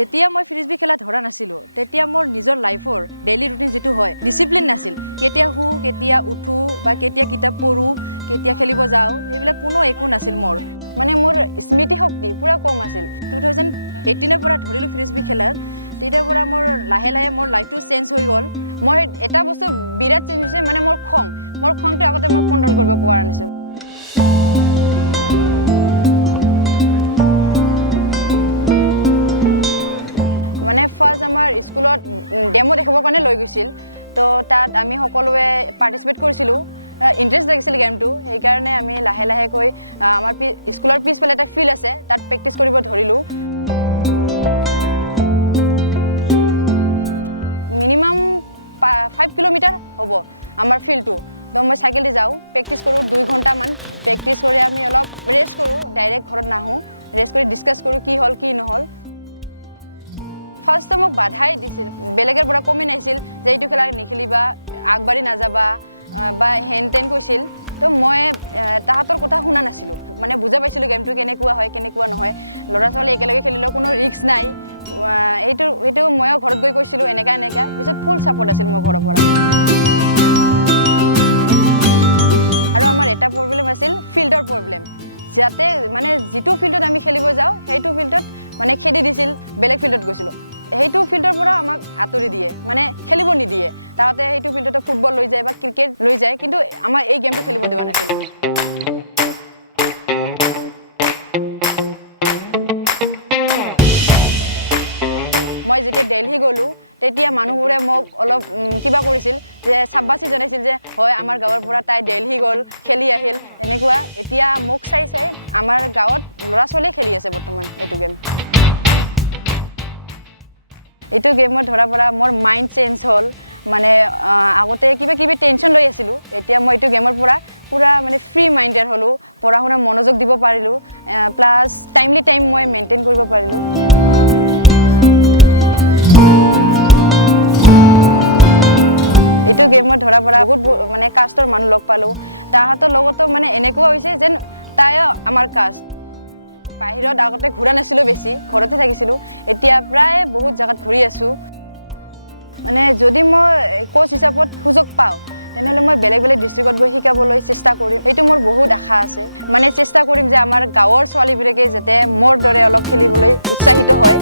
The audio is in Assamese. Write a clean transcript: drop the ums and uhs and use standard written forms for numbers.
যেতিয়া মই ফ্ৰিজবি খেলা ধৰা নাছিলো তেতিয়া মোৰ নিজৰ লাইফৰ ডেইলি ৰুটিন যেটো হয় ডিসিপ্লিন নাছিল কেতিয়া হু কেতিয়া উঠু বা কেতিয়া কিতাপ পঢ়ু কেতিয়া খেলিব যাও এইবিলাক কোনো একো নাছিল মোৰ মানে মোৰ স্মৃতি শক্তি পুৰা কম আছিল 2018 পৰা ধৰিলো ফ্ৰিজবি খেলাৰ তেতিয়াৰ পৰা মোৰ লাহে লাহে মোৰ লাইফটো চেঞ্জ হৈ গ'ল মই এটা বস্তু বিৰাট চেঞ্জ হৈছে মানে মোৰ খংটো আগতে মই কন্ট্ৰোল কৰিব পৰা নাছিল মানে ফাৰ্স্ট আমাৰ স্কুলত ডেমো দেখাবৰ কাৰণে লৈ গৈছিল তো তাত আমি সকলোৱে পাৰ্টিসিপেট কৰিছিলো ইন্টাৰেষ্ট লাগিছিল গেমটো সেই কাৰণে আমি লাহে লাহে কৈ আমাৰ স্কুলৰ পিছফালে এটা ফিল্ড আছে তাত প্ৰেক্টিছ কৰিব ধৰিলো মিনিমাম 5 কিলোমিটাৰ হ'ব আমাৰ ফিল্ডটো তো মই সাইকেল দি যাও প্ৰেক্টিছ কৰো 2 ঘণ্টা মান প্ৰেক্টিছ কৰি আমি অলপ ৰেষ্ট কৰো ডাইৰেক্ট ঘৰত নাহো ৰেষ্ট কৰি ডিসকাস কৰো কি হল কি নহল ফাৰ্স্ট মোক বাধাই দিছিল বেলেগৰ পৰা কমি নাছিল যে এইটো খেলা নিখেলিবা আগবাঢ়ি নাযাবা বা হেনটেন কৈছিল তো মই তাহাতৰ কথা শুনা নাছিলো মানে বুজা পাইছিলো গেমটো কেনেকুৱা হয় কেনেকুৱা নহয় লৰা ছোৱালী একেলগে খেলিলে কোনো ৰিস্ক নাই এইটো মই ঘৰত গৈ কৈছিলো এনেকা পিছত ফুল সাপোৰ্ট আছিল মোৰ ঘৰৰ পৰা আৰু আমাৰ এটা প্ৰবলেম আছিল ফিল্ডৰ প্ৰবলেম যাতে মানে যেটো ফিল্ডত আমি খেলিব যাও সেইটো ফিল্ডত মানে খেদি দিছিল বেলেগ ফিল্ডত গৈছিলো সেইটো ফিল্ডৰ পৰা আমাক আতৰি দিয়ে মানে খেলিব নিদিয়ে তাতে সেইটো ফিল্ডত ফুটবল লৈ যায় বা ক্ৰিকেট লৈ যায় কিন্তু আমাৰ এই গেমটো খেলিব দিয়া নাছিল মই যেতিয়া দিল্লী গলো তেতিয়া মানুহবোৰে মোক অলপ কিবা কৰিছিল যে সাব্বাসী জনাইছিল যে হয় আমাৰ গাঁৱৰ পৰা তাই দিল্লী গল খেলি আহিল এনেকুৱা এতিয়া মোক চাই আমাৰ গাঁৱত লৰা ছোৱালী খেলি আছে বৰ্তমান এইটো গেম এইটো গেমত ধৰা পৰা মোৰ মাইন্ড চেঞ্জ হল মানে আগতে কিবা টেনশন লৈ আছিলো এতিয়া মই এইটো গেমৰ পৰা পুৰা মানে ফ্ৰী মাইন্ডেড হলো পঢ়া শুনা মনোযোগ দিব পাৰিলো প্লাস টাইমলি টাইম মই মেইনটেইন কৰিব পাৰিলো এইটো গেমত ধৰা পৰা বহুত মানে কাষ্টৰ মানুহ লগ পালো তাহাতৰ লগতো মানে এনেকুৱা হৈছে যেন তাই আমাৰ কাষ্ট বাহিৰত আগতে ঘুৰা নাছিলো বেছি ঘৰতে থাকিছিলো এতিয়া প্ৰায় বহুত জায়গাত ঘুৰি আছো মানে যদি মই কোচ হিচাপত সুযোগ পাও তেনেহলে মই বেলেগ ডিস্ট্ৰিক্টত গৈ শিকাবলৈ চেষ্টা কৰিম এইটো মোৰ বহুত আশা আছে মানে চেষ্টা কৰিম যে আমাৰ গাঁৱৰ ছোৱালীবোৰে যাতে মোৰ দৰে অলপ খেলিবলৈ উৎসাহিত হয়